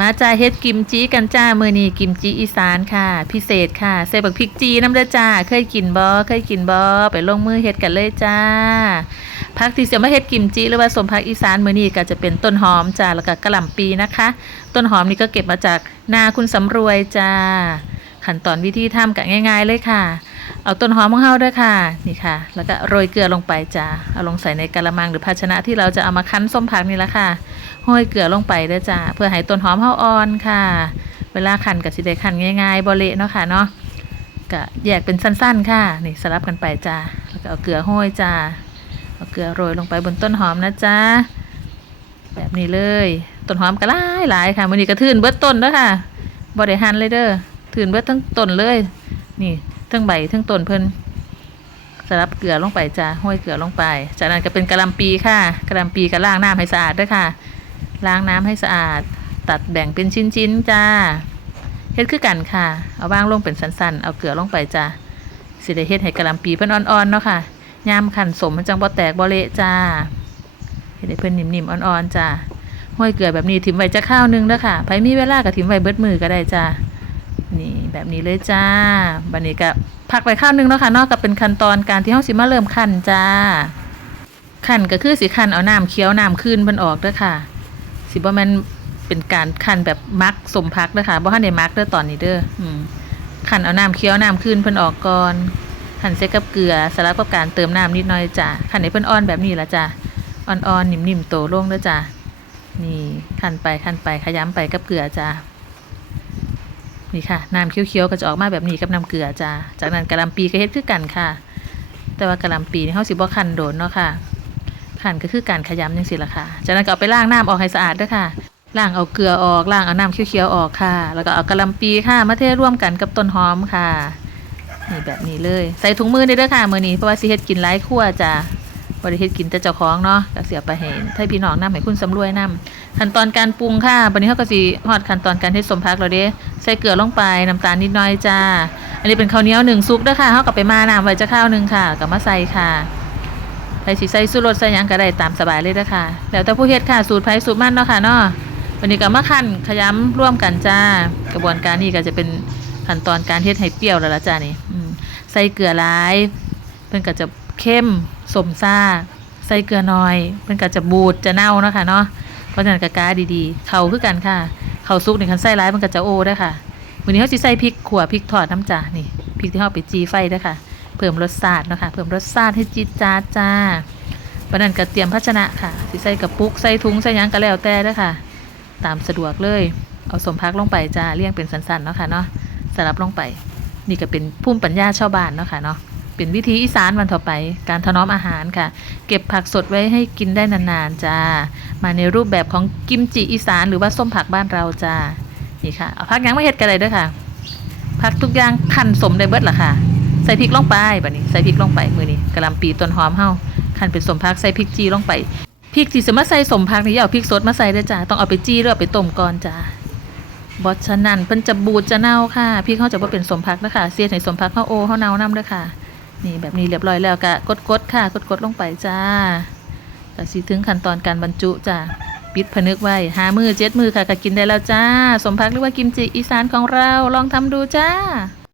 มาจ้าเฮ็ดกิมจิกันจ้ามือนี้กิมจิอีสานค่ะ พิเศษค่ะใส่บักพริกจีน้ำเด้อจ้า เคยกินบ่เคยกินบ่ไปลงมือเฮ็ดกันเลยจ้าผักที่จะมาเฮ็ดกิมจิหรือว่าสมผักอีสานมือนี้ก็จะเป็นต้นหอมจ้าแล้วก็กระหล่ำปีนะคะ ต้นหอมนี่ก็เก็บมาจากนาคุณสำรวยจ้าขั้นตอนวิธีทำก็ง่าย ๆ เลยค่ะ เอาต้นหอมของเฮาด้วยค่ะ นี่ค่ะ แล้วก็โรยเกลือลงไปจ้าเอาลงใส่ในกะละมังหรือภาชนะที่เราจะเอามาคั้นส้มผักนี่ละค่ะ ห้อยเกลือลงไปด้วยจ้าเพื่อให้ต้นหอมเฮาอ่อนค่ะ เวลาคั่นก็สิได้คั่นง่ายๆบ่เละเนาะค่ะเนาะก็แยกเป็นสั้น ๆ ค่ะ นี่สลับกันไปจ้าแล้วก็เอาเกลือห้อยจ้าเอาเกลือโรยลงไปบนต้นหอมนะจ้าแบบนี้เลยต้นหอมก็หลายหลายๆค่ะมื้อนี้ก็ทื่นเบิดต้นเด้อค่ะบ่ได้หั่นเลยเด้อทื่นเบิดทั้งต้นเลย นี่ทั้งใบทั้งต้นเพิ่นสลับเกลือลงไปจ้าห้อยเกลือลงไป จากนั้นก็เป็นกะหล่ำปีค่ะกะหล่ำปีก็ล้างน้ำให้สะอาดด้วยค่ะ ล้างน้ำให้สะอาด ตัดแบ่งเป็นชิ้นๆจ้าเฮ็ดคือกันค่ะ เอาว่างลงเป็นสันๆ เอาเกลือลงไปจ้าสิได้เฮ็ดให้กะหล่ำปีเพิ่นอ่อนๆเนาะค่ะยามขันสมมันจังบ่แตกบ่เละจ้าเฮ็ดให้เพิ่นนิ่มๆอ่อนๆจ้าห้อยเกลือแบบนี้ถิ่มไว้จะข้าวหนึงเด้อค่ะไผมีเวลาก็ถิ่มไว้เบิดมือก็ได้จ้านี่แบบนี้เลยจ้าบันนี้ก็พักไปข้าวหนึงเนาะค่ะนอกกับเป็นขั้นตอนการที่เฮาสิมาเริ่มคั่นจ้าคั่นก็คือสิคั่นเอาน้ำเคี้ยวน้ำคืนเพิ่นออกเด้อค่ะ สิบ่แม่นเป็นการคันแบบมักสมพักเด้อค่ะบ่ทันได้มักเด้อตอนนี้เด้ออืมคันเอาน้ำเคี้ยวน้ำคืนเพิ่นออกก่อนคั่นใส่กับเกลือสลับกับการเติมน้ำนิดหน่อยจ้าคั่นให้เพิ่นอ่อนแบบนี้ละจ้าอ่อนๆนิ่มๆโตลงเด้อจ้านี่คันไปคันไปขยำไปกับเกลือจ้านี่ค่ะน้ำเคี้ยวๆก็จะออกมาแบบนี้กับน้ำเกลือจ้าจากนั้นกะหล่ำปีก็เฮ็ดคือกันค่ะ แต่ว่ากะหล่ำปีนี่เฮาสิบ่คันโดนเนาะค่ะ คั่นก็คือการขยำจังซี่ล่ะค่ะ จากนั้นก็เอาไปล้างน้ำออกให้สะอาดด้อค่ะล้างเอาเกลือออกล้างเอาน้ำเคี้ยวๆออกค่ะ แล้วก็เอากะหล่ำปีค่ะมาเทร่วมกันกับต้นหอมค่ะนี่แบบนี้เลย ใส่ถุงมือได้ด้อค่ะมือนี้เพราะว่าสิเฮ็ดกินหลายครัวจ้าบ่ได้เฮ็ดกินแต่เจ้าของเนาะก็เสียไปให้ให้พี่น้องนำให้คุณสำรวยนำขั้นตอนการปรุงค่ะวันนี้เขาก็สิฮอดขั้นตอนการเฮ็ดสมพักแล้วเด้ใส่เกลือลงไปน้ำตาลนิดหน่อยจ้า อันนี้เป็นข้าวเหนียวหนึ่งซุกเด้อค่ะเฮาก็ไปมาน้ำไว้จะข้าวหนึงค่ะก็มาใส่ค่ะ ใครสิใส่สูตรรสใส่ยังก็ได้ตามสบายเลยเด้อค่ะแล้วแต่ผู้เฮ็ดค่ะสูตรไผสูตรมันเนาะค่ะเนาะวันนี้ก็มาคั่นขยำร่วมกันจ้ากระบวนการนี้ก็จะเป็นขั้นตอนการเฮ็ดให้เปรี้ยวแล้วละจ้านี่ใส่เกลือหลายเพิ่นก็จะเข้มสมซ่าใส่เกลือน้อยเพิ่นก็จะบูดจะเน่าเนาะค่ะเนาะเพราะฉะนั้นกะกาดีๆ เขาคือกันค่ะเขาซุกนี่คันไส้ร้ายมันก็จะโอ้ได้ค่ะวันนี้เขาสิใส่พริกขั่วพริกทอดน้ำจ่านี่พริกที่เขาไปจีไฟได้ค่ะ เพิ่มรสชาตินะคะเพิ่มรสชาติให้จี๊ดจ๊าดจ้าวันนั้นก็เตรียมภาชนะค่ะสิใส่กระปุกใส่ถุงใส่ยังก็แล้วแต่เด้อค่ะ ตามสะดวกเลย เอาสมพักลงไปจ้าเลี่ยงเป็นสันๆเนาะค่ะเนาะสลับลงไป นี่ก็เป็นภูมิปัญญาชาวบ้านเนาะค่ะเนาะเป็นวิธีอีสานวันต่อไป การถนอมอาหารค่ะ เก็บผักสดไว้ให้กินได้นานๆจ้า มาในรูปแบบของกิมจิอีสานหรือว่าส้มผักบ้านเราจ้า นี่ค่ะ เอาผักยังไมาเฮ็ดกันเลยด้อค่ะ ผักทุกอย่างคั่นสมได้เบิดล่ะค่ะ ใส่พริกลงไปบัดนี้ใส่พริกลงไปมือนี้กระลำปีต้นหอมเฮาคั่นเป็นสมผักใส่พริกจีลงไปพริกที่สมาใส่สมผักนี่อย่าเอาพริกสดมาใส่เด้จ้าต้องเอาไปจี้หรือเอาไปต้มก่อนจ้าบ่ฉะนั้นเพิ่นจะบูดจะเน่าค่ะพริกเขาจะบ่เป็นสมผักนะคะเสียให้สมผักเขาโอเขาเน่านํเด้อค่ะ นี่แบบนี้เรียบร้อยแล้วก็กดๆค่ะกดๆลงไปจ้าก็สิถึงขั้นตอนการบรรจุจ้าปิดผนึกไว้หามือเจ็ดมือค่ะก็กินได้แล้วจ้า สมพักหรือว่ากิมจิอีสานของเราลองทำดูจ้า